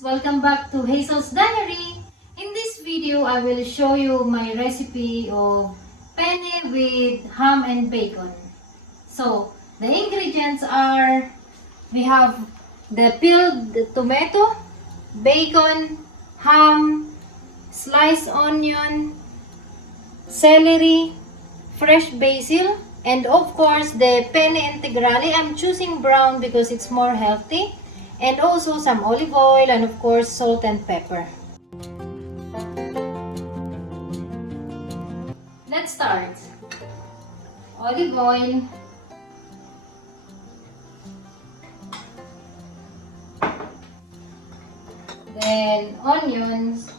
Welcome back to Hazel's Diary. In this video, I will show you my recipe of penne with ham and bacon. So, the ingredients are, we have the peeled tomato, bacon, ham, sliced onion, celery, fresh basil, and of course the penne integrale. I'm choosing brown because it's more healthy. And also some olive oil and of course salt and pepper. Let's start. Olive oil. Then onions.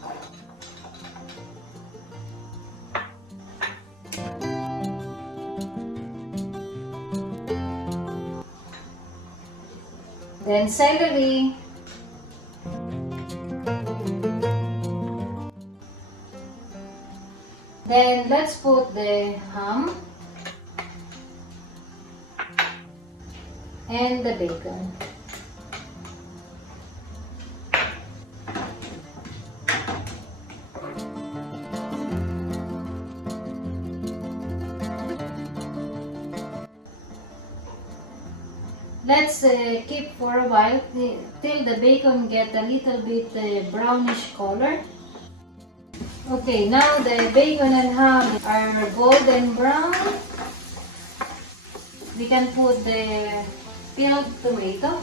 Then celery, then let's put the ham and the bacon. Let's keep for a while till the bacon get a little bit brownish color. Okay, now the bacon and ham are golden brown. We can put the peeled tomato.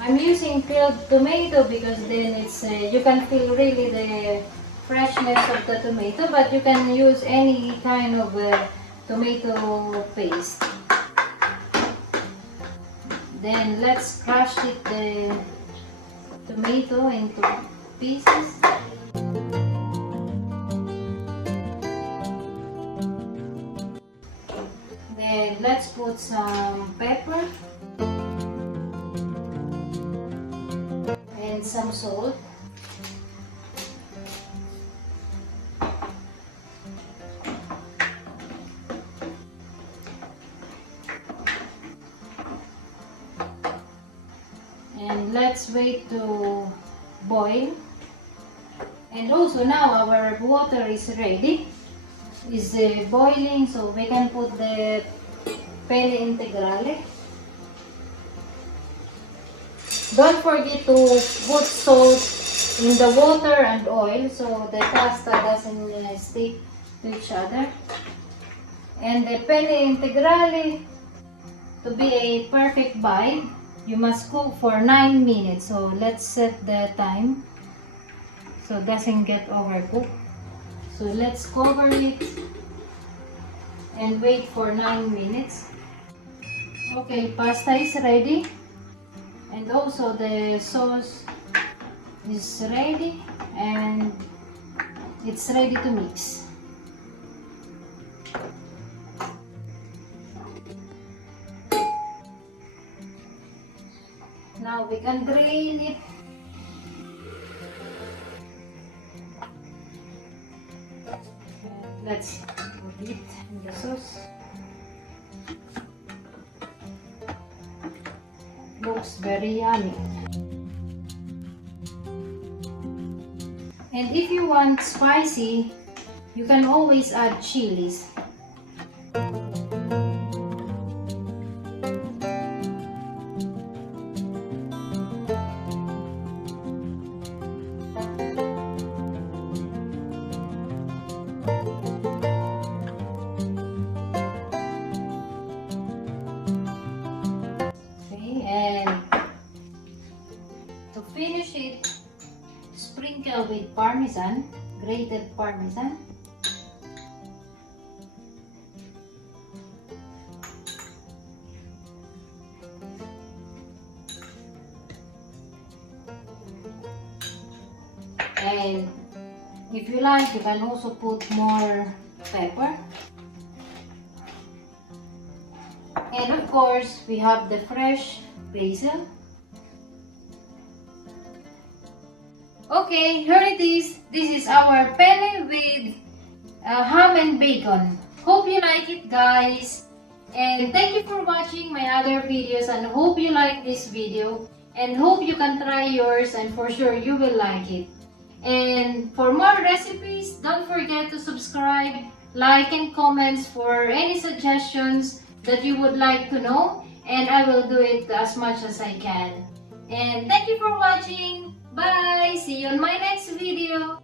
I'm using peeled tomato because then it's you can feel really the freshness of the tomato, but you can use any kind of tomato paste. Then let's crush it, the tomato into pieces. Then let's put some pepper and some salt. And let's wait to boil. And also now our water is ready, is boiling, so we can put the penne integrale. Don't forget to put salt in the water and oil so the pasta doesn't stick to each other. And the penne integrale, to be a perfect bite, you must cook for 9 minutes. So let's set the time so it doesn't get overcooked. So let's cover it and wait for 9 minutes. Okay, pasta is ready. And also the sauce is ready and it's ready to mix. Now we can drain it. Let's put it in the sauce. Looks very yummy. And if you want spicy, you can always add chilies. To finish it, sprinkle with parmesan, grated parmesan. And if you you like, you can also put more pepper. And of course, we have the fresh basil. Okay, here it is. This is our penne with ham and bacon. Hope you like it, guys. And thank you for watching my other videos, and hope you like this video. And hope you can try yours, and for sure you will like it. And for more recipes, don't forget to subscribe, like, and comments for any suggestions that you would like to know. And I will do it as much as I can. And thank you for watching. Bye! See you on my next video.